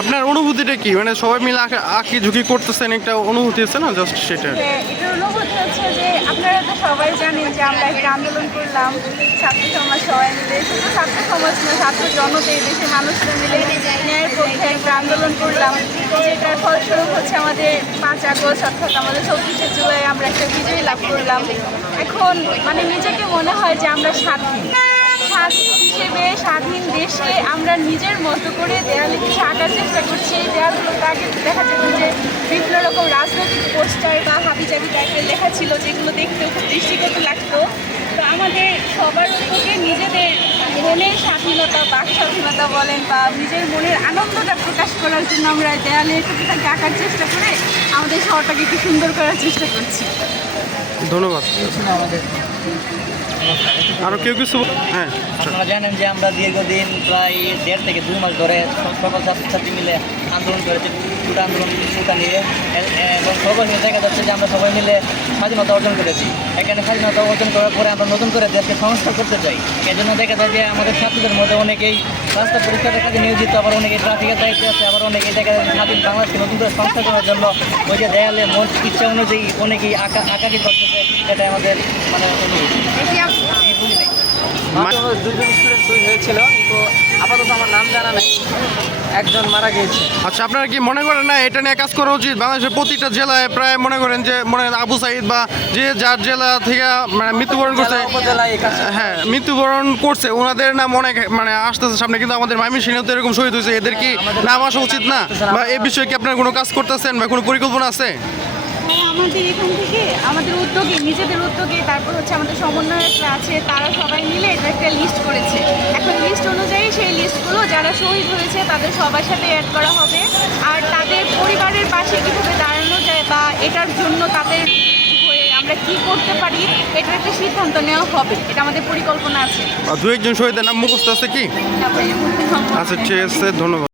আপনার অনুভূতিটা কি, মানে সবাই মিলে আঁকি ঝুঁকি করতেছেন, একটা অনুভূতি আছে না, জাস্ট সেটা। এটার অনুভূতি হচ্ছে যে আপনারা তো সবাই জানেন যে আমরা একটা আন্দোলন করলাম ছাত্র সমাজ সবাই মিলে, শুধু ছাত্র সমাজ না, ছাত্র জনতা, এই দেশের মানুষরা মিলে ন্যায়ের পক্ষে একটা আন্দোলন করলাম, যেটার ফলস্বরূপ হচ্ছে আমাদের 5 আগস্ট অর্থাৎ আমাদের 24শে জুলাই আমরা একটা বিজয় লাভ করলাম। এখন মানে নিজেকে মনে হয় যে আমরা স্বাধীন হিসেবে স্বাধীন দেশে আমরা নিজের মতো করে দেয়ালে কিছু আঁকার চেষ্টা করছি। এই দেয়ালগুলোতে আগে দেখা যেত যে বিভিন্ন রকম রাজনৈতিক পোস্টার বা হাবিজাবি টাইপের লেখা ছিল, যেগুলো দেখতে খুব দৃষ্টিকটু লাগতো। তো আমাদের সবার উদ্যোগে নিজেদের মনের স্বাধীনতা, বাক স্বাধীনতা বলেন বা নিজের মনের আনন্দটা প্রকাশ করার জন্য আমরা দেয়ালে টুকিটাকে আঁকার চেষ্টা করে আমাদের শহরটাকে একটু সুন্দর করার চেষ্টা করছি। ধন্যবাদ। আরো কেউ কিছু? হ্যাঁ, আপনারা জানেন যে আমরা দীর্ঘদিন প্রায় 1.5 থেকে 2 মাস ধরে সকল ছাত্রছাত্রী মিলে আন্দোলন করেছি, দুটো আন্দোলন শুরুটা নিয়ে, এবং সবাই মিলে দেখা যাচ্ছে যে আমরা সবাই মিলে স্বাধীনতা অর্জন করেছি। এখানে স্বাধীনতা অর্জন করার পরে আমরা নতুন করে দেশকে সংস্কার করতে চাই। এই জন্য দেখা যায় যে আমাদের ছাত্রদের মধ্যে অনেকেই রাস্তা পরিষ্কারের কাজে নিয়োজিত, আবার অনেকেই ট্রাফিকের দায়িত্বে আছে, আবার অনেকেই দেখা যায় স্বাধীন বাংলাদেশকে নতুন করে সংস্কার করার জন্য ওই যে দেয়ালে মন ইচ্ছা অনুযায়ী অনেকেই আঁকাকি করতেছে। এটা আমাদের মানে অনুভূতি। দুজন স্টুডেন্ট শহীদ হয়েছিল, কিন্তু আপাতত আমার নাম জানা নাই, একজন মারা গিয়েছে। আচ্ছা, আপনারা কি মনে করেন না এটা নিয়ে কাজ করা উচিত? বাংলাদেশের প্রতিটা জেলায় প্রায় মনে করেন যে আবু সাইদ বা যে যার জেলা থেকে মানে মৃত্যুবরণ করছে, উপজেলায় এই কাজ, হ্যাঁ মৃত্যুবরণ করছে, ওনাদের নাম অনেক মানে আসতেছে সামনে, কিন্তু আমাদের ময়মনসিংহেও তো এরকম শহীদ হয়েছে, এদের কি নাম আসা উচিত না? বা এই বিষয়ে কি আপনারা কোনো কাজ করতেছেন বা কোনো পরিকল্পনা আছে? আমাদের এখান থেকে আমাদের উদ্যোগে, নিজেদের উদ্যোগে, তারপর হচ্ছে আমাদের সমন্বয়করা আছে, তারা সবাই মিলে এটা একটা লিস্ট করেছে। এখন লিস্ট অনুযায়ী সেই লিস্টগুলো যারা শহীদ হয়েছে তাদের সবার সাথে অ্যাড করা হবে, আর তাদের পরিবারের পাশে কীভাবে দাঁড়ানো যায় বা এটার জন্য তাদের হয়ে আমরা কি করতে পারি এটার একটা সিদ্ধান্ত নেওয়া হবে। এটা আমাদের পরিকল্পনা আছে। 2-1 জন শহীদের নাম মুখস্থ আছে কি? তারপরে আচ্ছা, ঠিক আছে, ধন্যবাদ।